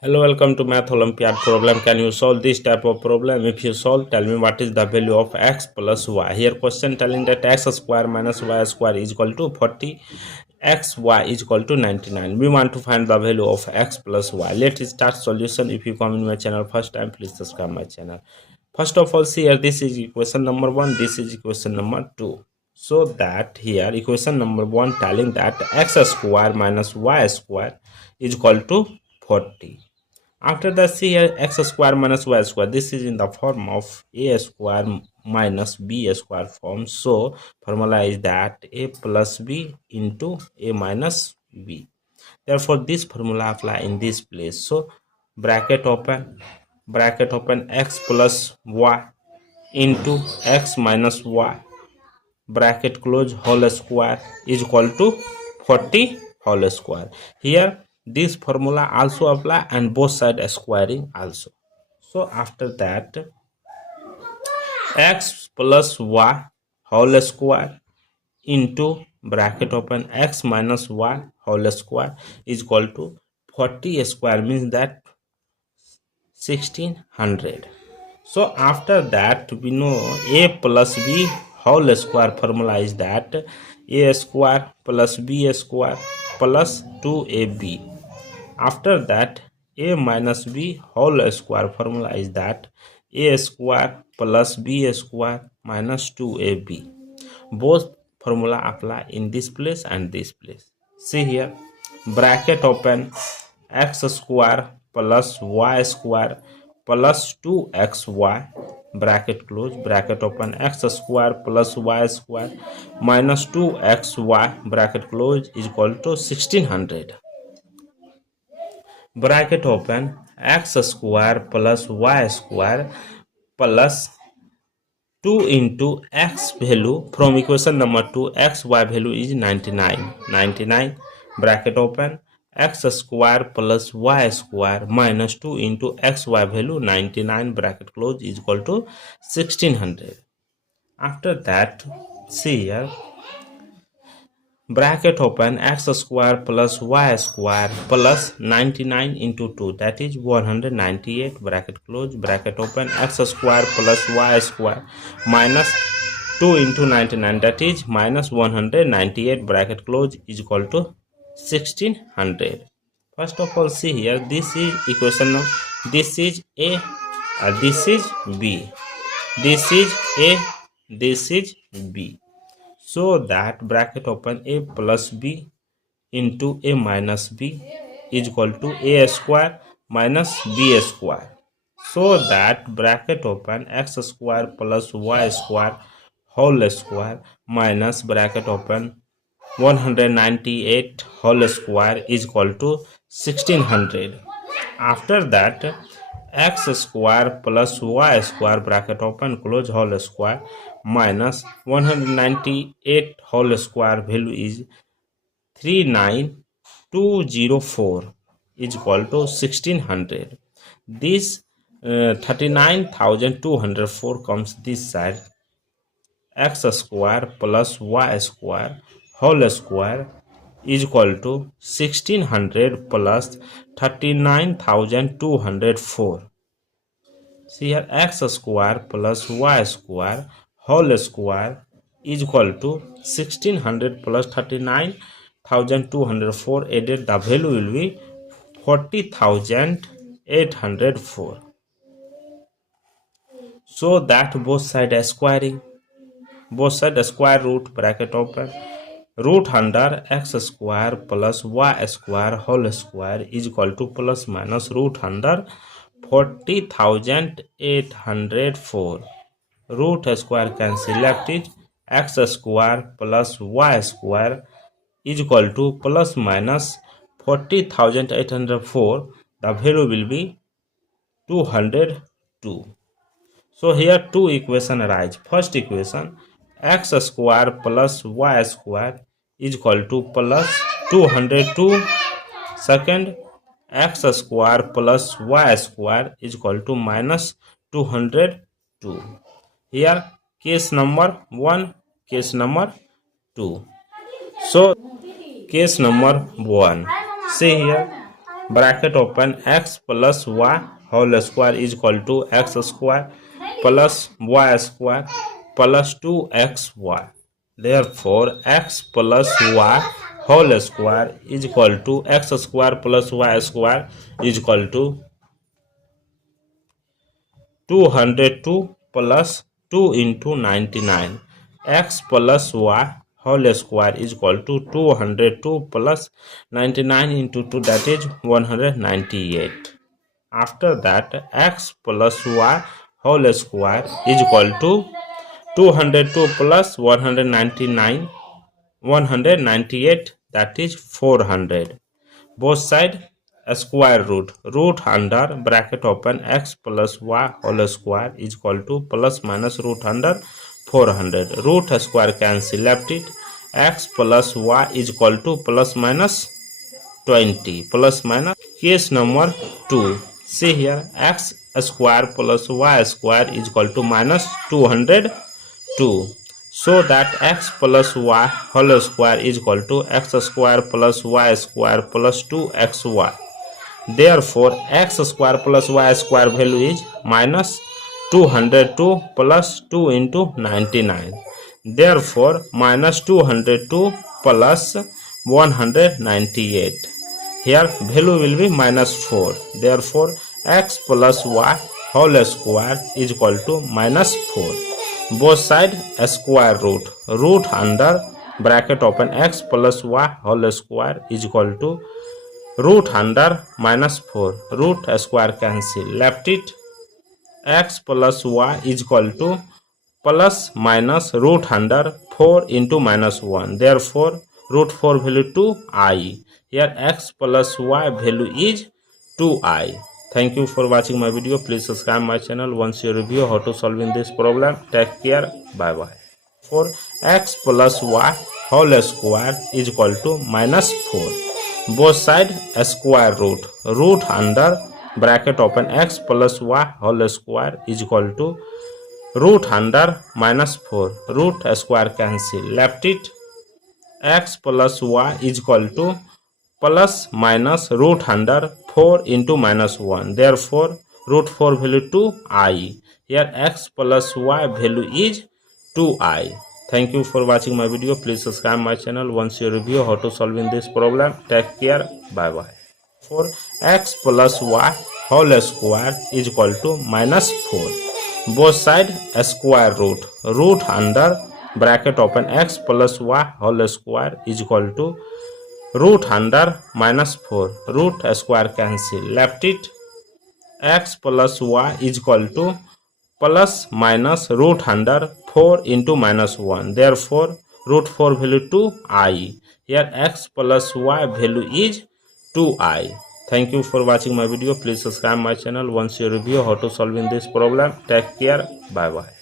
Hello, welcome to Math Olympiad problem. Can you solve this type of problem? If you solve, tell me what is the value of x plus y. Here question telling that x square minus y square is equal to 40, xy is equal to 99. We want to find the value of x plus y. Let's start solution. If you come in my channel first time, please subscribe my channel. First of all, see here, this is equation number 1, this is equation number 2. So that here equation number 1 telling that x square minus y square is equal to 40. After that, see here x square minus y square. This is in the form of a square minus b square form. So formula is that a plus b into a minus b. Therefore, this formula apply in this place. So bracket open x plus y into x minus y, bracket close, whole square is equal to 40 whole square. Here this formula also apply and both side squaring also. So after that, x plus y whole square into bracket open x minus y whole square is equal to 40 square, means that 1600. So after that, we know a plus b whole square formula is that a square plus b square plus 2ab. After that, a minus b whole square formula is that a square plus b square minus 2ab. Both formula apply in this place and this place. See here, bracket open x square plus y square plus 2xy, bracket close, bracket open x square plus y square minus 2xy, bracket close, is equal to 1600. Bracket open x square plus y square plus 2 into x value from equation number 2, xy value is 99, bracket open x square plus y square minus 2 into xy value 99, bracket close, is equal to 1600. After that, see here, bracket open x square plus y square plus 99 into 2, that is 198, bracket close, bracket open x square plus y square minus 2 into 99, that is minus 198, bracket close, is equal to 1600. First of all, see here, this is equation of, this is a, this is b, this is a, this is b. So that bracket open a plus b into a minus b is equal to a square minus b square. So that bracket open x square plus y square whole square minus bracket open 198 whole square is equal to 1600. After that, x square plus y square, bracket open close, whole square minus 198 whole square value is 39204 is equal to 1600. This 39,204 comes this side. X square plus y square whole square is equal to 1600 plus 39,204. See here, x square plus y square whole square is equal to 1600 plus 39,204 added, the value will be 40,804. So that both side are squaring, both side square root, bracket open, root under x square plus y square whole square is equal to plus minus root under 40,804. Root square can select it, x square plus y square is equal to plus minus 40,804. The value will be 202. So here two equation arise. First equation, x square plus y square is equal to plus 202. Second, x square plus y square is equal to minus 202. Here case number 1, case number 2. So case number 1, see here, bracket open, x plus y whole square is equal to x square plus y square plus 2xy. Therefore, x plus y whole square is equal to x square plus y square is equal to 202 plus 2 into 99. X plus y whole square is equal to 202 plus 99 into 2, that is 198. After that, x plus y whole square is equal to 202 plus 198, that is 400. Both side a square root under bracket open, x plus y whole square is equal to plus minus root under 400. Root square cancel, left it, x plus y is equal to plus minus 20, plus minus. Case number 2, see here, x square plus y square is equal to minus 202. So that x plus y whole square is equal to x square plus y square plus 2xy. Therefore, x square plus y square value is minus 202 plus 2 into 99. Therefore, minus 202 plus 198. Here value will be minus 4. Therefore, x plus y whole square is equal to minus 4. Both side a square root under bracket open, x plus y whole square is equal to root under minus 4. Root square cancel, left it, x plus y is equal to plus minus root under 4 into minus 1. Therefore, root 4 value 2i. Here x plus y value is 2i. Thank you for watching my video. Please subscribe my channel. Once you review how to solving this problem. Take care. Bye bye. For x plus y whole square is equal to minus 4. Both side a square root under bracket open, x plus y whole square is equal to root under minus 4. Root square cancel, left it, x plus y is equal to plus minus root under 4 into minus 1. Therefore, root 4 value 2i. Here x plus y value is 2i. Thank you for watching my video. Please subscribe my channel. Once you review how to solving this problem. Take care. Bye bye. For x plus y whole square is equal to minus 4. Both side a square root under bracket open, x plus y whole square is equal to root under minus 4. Root square cancel, left it, x plus y is equal to plus minus root under 4 into minus 1. Therefore, root 4 value 2i. Here x plus y value is 2i. Thank you for watching my video. Please subscribe my channel. Once you review how to solving this problem. Take care. Bye bye.